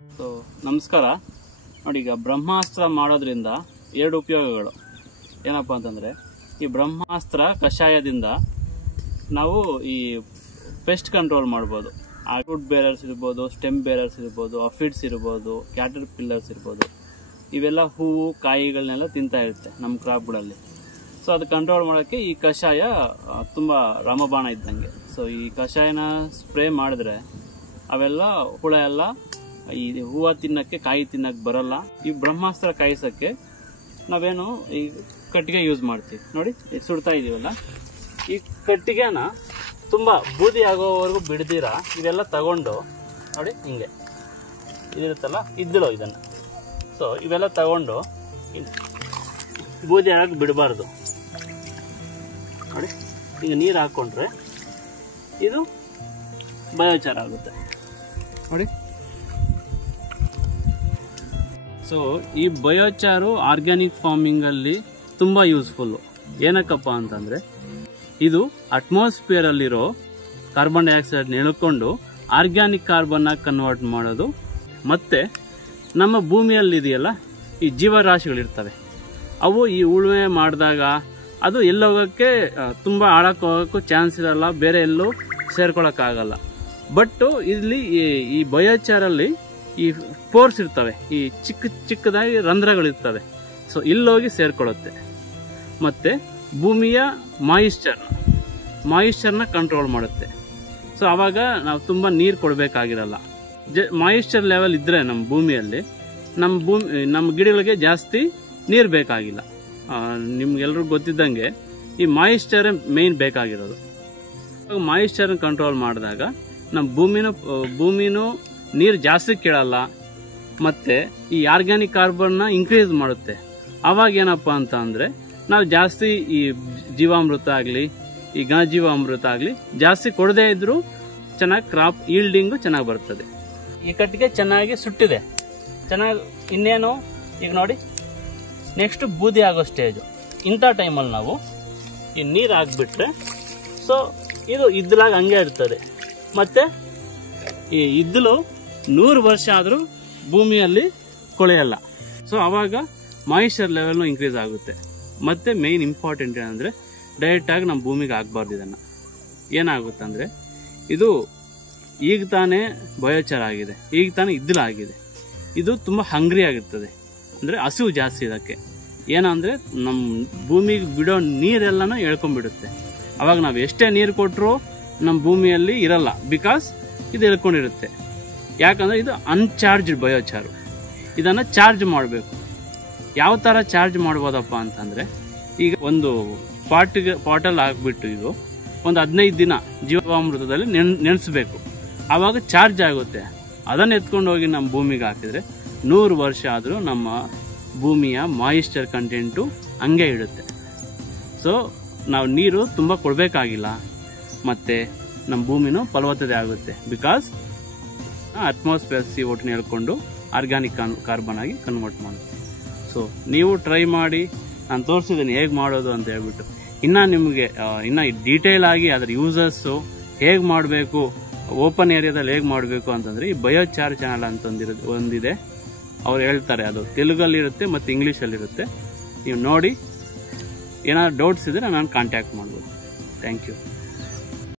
So ನಮಸ್ಕಾರ ನೋಡಿ, ಈಗ ಬ್ರಹ್ಮಾಸ್ತ್ರ ಮಾಡೋದ್ರಿಂದ ಎರಡು ಉಪಯೋಗಗಳು ಏನಪ್ಪ ಅಂತಂದರೆ, ಈ ಬ್ರಹ್ಮಾಸ್ತ್ರ ಕಷಾಯದಿಂದ ನಾವು ಈ ಪೆಸ್ಟ್ ಕಂಟ್ರೋಲ್ ಮಾಡ್ಬೋದು. ಆ ರೂಟ್ ಬೇರರ್ಸ್ ಇರ್ಬೋದು, ಸ್ಟೆಮ್ ಬೇರರ್ಸ್ ಇರ್ಬೋದು, ಅಫಿಡ್ಸ್ ಇರ್ಬೋದು, ಕ್ಯಾಟರ್ ಪಿಲ್ಲರ್ಸ್ ಇರ್ಬೋದು. ಇವೆಲ್ಲ ಹೂವು ಕಾಯಿಗಳನ್ನೆಲ್ಲ ತಿಂತಾ ಇರುತ್ತೆ ನಮ್ಮ ಕ್ರಾಪ್ಗಳಲ್ಲಿ. ಸೊ ಅದು ಕಂಟ್ರೋಲ್ ಮಾಡೋಕ್ಕೆ ಈ ಕಷಾಯ ತುಂಬ ರಾಮಬಾಣ ಇದ್ದಂಗೆ. ಸೊ ಈ ಕಷಾಯನ ಸ್ಪ್ರೇ ಮಾಡಿದ್ರೆ ಅವೆಲ್ಲ ಹುಳ ಎಲ್ಲ ಈ ಹೂವು ತಿನ್ನಕ್ಕೆ, ಕಾಯಿ ತಿನ್ನಕ್ಕೆ ಬರಲ್ಲ. ಈ ಬ್ರಹ್ಮಾಸ್ತ್ರ ಕಾಯಿಸೋಕ್ಕೆ ನಾವೇನು ಈ ಕಟ್ಟಿಗೆ ಯೂಸ್ ಮಾಡ್ತೀವಿ. ನೋಡಿ ಸುಡ್ತಾ ಇದೀವಲ್ಲ, ಈ ಕಟ್ಟಿಗೆನ ತುಂಬ ಬೂದಿ ಆಗೋವರೆಗೂ ಬಿಡ್ದಿರ ಇವೆಲ್ಲ ತಗೊಂಡು ನೋಡಿ ಹಿಂಗೆ ಇದಿರುತ್ತಲ್ಲ, ಇದ್ದಳು ಇದನ್ನು. ಸೊ ಇವೆಲ್ಲ ತಗೊಂಡು ಬೂದಿ ಆಗಿ ಬಿಡಬಾರ್ದು. ನೋಡಿ ಈಗ ನೀರು ಹಾಕ್ಕೊಂಡ್ರೆ ಇದು ಬಯೋಚಾರ ಆಗುತ್ತೆ ನೋಡಿ. ಸೊ ಈ ಬಯೋಚಾರು ಆರ್ಗ್ಯಾನಿಕ್ ಫಾರ್ಮಿಂಗಲ್ಲಿ ತುಂಬ ಯೂಸ್ಫುಲ್ಲು. ಏನಕ್ಕಪ್ಪ ಅಂತಂದರೆ, ಇದು ಅಟ್ಮಾಸ್ಫಿಯರಲ್ಲಿರೋ ಕಾರ್ಬನ್ ಡೈಆಕ್ಸೈಡ್ ಎಳ್ಕೊಂಡು ಆರ್ಗ್ಯಾನಿಕ್ ಕಾರ್ಬನ್ನಾಗಿ ಕನ್ವರ್ಟ್ ಮಾಡೋದು. ಮತ್ತು ನಮ್ಮ ಭೂಮಿಯಲ್ಲಿದೆಯಲ್ಲ, ಈ ಜೀವರಾಶಿಗಳಿರ್ತವೆ, ಅವು ಈ ಉಳುಮೆ ಮಾಡಿದಾಗ ಅದು ಎಲ್ಲೋಗೋಕ್ಕೆ ತುಂಬ ಆಳಕ್ಕೆ ಹೋಗೋಕ್ಕೂ ಚಾನ್ಸ್ ಇರಲ್ಲ, ಬೇರೆ ಎಲ್ಲೂ ಸೇರ್ಕೊಳ್ಳೋಕ್ಕಾಗಲ್ಲ. ಬಟ್ಟು ಇಲ್ಲಿ ಈ ಬಯೋಚಾರಲ್ಲಿ ಈ ಪೋರ್ಸ್ ಇರ್ತವೆ, ಈ ಚಿಕ್ಕದಾಗಿ ರಂಧ್ರಗಳಿರ್ತವೆ. ಸೊ ಇಲ್ಲೋಗಿ ಸೇರ್ಕೊಳ್ಳುತ್ತೆ. ಮತ್ತು ಭೂಮಿಯ ಮಾಯಿಶ್ಚರ್ನ ಕಂಟ್ರೋಲ್ ಮಾಡುತ್ತೆ. ಸೊ ಆವಾಗ ನಾವು ತುಂಬ ನೀರು ಕೊಡಬೇಕಾಗಿರಲ್ಲ. ಮಾಯಿಶ್ಚರ್ ಲೆವೆಲ್ ಇದ್ದರೆ ನಮ್ಮ ಭೂಮಿಯಲ್ಲಿ ನಮ್ಮ ಗಿಡಗಳಿಗೆ ಜಾಸ್ತಿ ನೀರು ಬೇಕಾಗಿಲ್ಲ. ನಿಮ್ಗೆಲ್ರಿಗೂ ಗೊತ್ತಿದ್ದಂಗೆ ಈ ಮಾಯಿಶ್ಚರ್ ಮೇನ್ ಬೇಕಾಗಿರೋದು. ಮಾಯಿಶ್ಚರ್ನ ಕಂಟ್ರೋಲ್ ಮಾಡಿದಾಗ ನಮ್ಮ ಭೂಮಿನೂ ನೀರು ಜಾಸ್ತಿ ಕೇಳಲ್ಲ. ಮತ್ತು ಈ ಆರ್ಗ್ಯಾನಿಕ್ ಕಾರ್ಬನ್ನ ಇನ್ಕ್ರೀಸ್ ಮಾಡುತ್ತೆ. ಆವಾಗ ಏನಪ್ಪ ಅಂತ ಅಂದರೆ, ನಾವು ಜಾಸ್ತಿ ಈ ಜೀವಾಮೃತ ಆಗಲಿ, ಈ ಘನಜೀವಾಮೃತ ಆಗಲಿ ಜಾಸ್ತಿ ಕೊಡದೇ ಇದ್ರೂ ಚೆನ್ನಾಗಿ ಕ್ರಾಪ್ ಈಲ್ಡಿಂಗು ಚೆನ್ನಾಗಿ ಬರ್ತದೆ. ಈ ಕಟ್ಟಿಗೆ ಚೆನ್ನಾಗಿ ಸುಟ್ಟಿದೆ, ಚೆನ್ನಾಗಿ. ಇನ್ನೇನು ಈಗ ನೋಡಿ, ನೆಕ್ಸ್ಟ್ ಬೂದಿ ಆಗೋ ಸ್ಟೇಜು. ಇಂಥ ಟೈಮಲ್ಲಿ ನಾವು ಈ ನೀರು ಹಾಕ್ಬಿಟ್ರೆ ಸೊ ಇದು ಇದ್ದಲಾಗ ಹಂಗೆ ಇರ್ತದೆ. ಮತ್ತು ಈ ಇದ್ದಲು 100 ವರ್ಷ ಆದರೂ ಭೂಮಿಯಲ್ಲಿ ಕೊಳೆಯಲ್ಲ. ಸೊ ಆವಾಗ ಮಾಯಿಶ್ಚರ್ ಲೆವೆಲ್ನು ಇನ್ಕ್ರೀಸ್ ಆಗುತ್ತೆ. ಮತ್ತು ಮೇಯ್ನ್ ಇಂಪಾರ್ಟೆಂಟ್ ಏನಂದರೆ, ಡೈರೆಕ್ಟಾಗಿ ನಮ್ಮ ಭೂಮಿಗೆ ಹಾಕ್ಬಾರ್ದು. ಇದನ್ನು ಏನಾಗುತ್ತೆ ಅಂದರೆ, ಇದು ಈಗ ತಾನೇ ಬಯೋಚಾರ ಆಗಿದೆ, ಈಗ ತಾನೇ ಇದ್ದಲಾಗಿದೆ. ಇದು ತುಂಬ ಹಂಗ್ರಿ ಆಗಿರ್ತದೆ, ಅಂದರೆ ಹಸಿವು ಜಾಸ್ತಿ ಇದಕ್ಕೆ. ಏನಂದರೆ ನಮ್ಮ ಭೂಮಿಗೆ ಬಿಡೋ ನೀರೆಲ್ಲನೂ ಎಳ್ಕೊಂಡ್ಬಿಡುತ್ತೆ. ಅವಾಗ ನಾವು ಎಷ್ಟೇ ನೀರು ಕೊಟ್ಟರೂ ನಮ್ಮ ಭೂಮಿಯಲ್ಲಿ ಇರಲ್ಲ, ಬಿಕಾಸ್ ಇದು ಎಳ್ಕೊಂಡಿರುತ್ತೆ. ಯಾಕಂದರೆ ಇದು ಅನ್ಚಾರ್ಜ್ಡ್ ಬಯೋಚಾರು. ಇದನ್ನು ಚಾರ್ಜ್ ಮಾಡಬೇಕು. ಯಾವ ಥರ ಚಾರ್ಜ್ ಮಾಡ್ಬೋದಪ್ಪ ಅಂತಂದರೆ, ಈಗ ಒಂದು ಪಾಟಲ್ಲಿ ಹಾಕ್ಬಿಟ್ಟು ಇದು ಒಂದು 15 ದಿನ ಜೀವಾಮೃತದಲ್ಲಿ ನೆನೆಸ್ಬೇಕು. ಆವಾಗ ಚಾರ್ಜ್ ಆಗುತ್ತೆ. ಅದನ್ನು ಎತ್ಕೊಂಡು ಹೋಗಿ ನಮ್ಮ ಭೂಮಿಗೆ ಹಾಕಿದರೆ 100 ವರ್ಷ ಆದರೂ ನಮ್ಮ ಭೂಮಿಯ ಮಾಯಿಶ್ಚರ್ ಕಂಟೆಂಟು ಹಂಗೆ ಇಡುತ್ತೆ. ಸೊ ನಾವು ನೀರು ತುಂಬ ಕೊಡಬೇಕಾಗಿಲ್ಲ. ಮತ್ತು ನಮ್ಮ ಭೂಮಿನೂ ಫಲವತ್ತತೆ ಆಗುತ್ತೆ, ಬಿಕಾಸ್ ಅಟ್ಮಾಸ್ಫಿಯರ್ CO2 ಹೇಳ್ಕೊಂಡು ಆರ್ಗ್ಯಾನಿಕ್ ಕಾರ್ಬನ್ ಆಗಿ ಕನ್ವರ್ಟ್ ಮಾಡುತ್ತೆ. ಸೊ ನೀವು ಟ್ರೈ ಮಾಡಿ, ನಾನು ತೋರಿಸಿದ್ದೀನಿ ಹೇಗೆ ಮಾಡೋದು ಅಂತ ಹೇಳ್ಬಿಟ್ಟು. ಇನ್ನು ನಿಮಗೆ ಇನ್ನು ಡೀಟೇಲ್ ಆಗಿ ಅದರ ಯೂಸಸ್ಸು ಹೇಗೆ ಮಾಡಬೇಕು, ಓಪನ್ ಏರಿಯಾದಲ್ಲಿ ಹೇಗೆ ಮಾಡಬೇಕು ಅಂತಂದರೆ, ಈ ಬಯೋಚಾರ್ ಚಾನಲ್ ಅಂತ ಒಂದಿದೆ, ಅವ್ರು ಹೇಳ್ತಾರೆ. ಅದು ತೆಲುಗಲ್ಲಿರುತ್ತೆ ಮತ್ತು ಇಂಗ್ಲೀಷಲ್ಲಿರುತ್ತೆ. ನೀವು ನೋಡಿ, ಏನಾದ್ರು ಡೌಟ್ಸ್ ಇದ್ದರೆ ನಾನು ಕಾಂಟ್ಯಾಕ್ಟ್ ಮಾಡ್ಬೋದು. Thank you.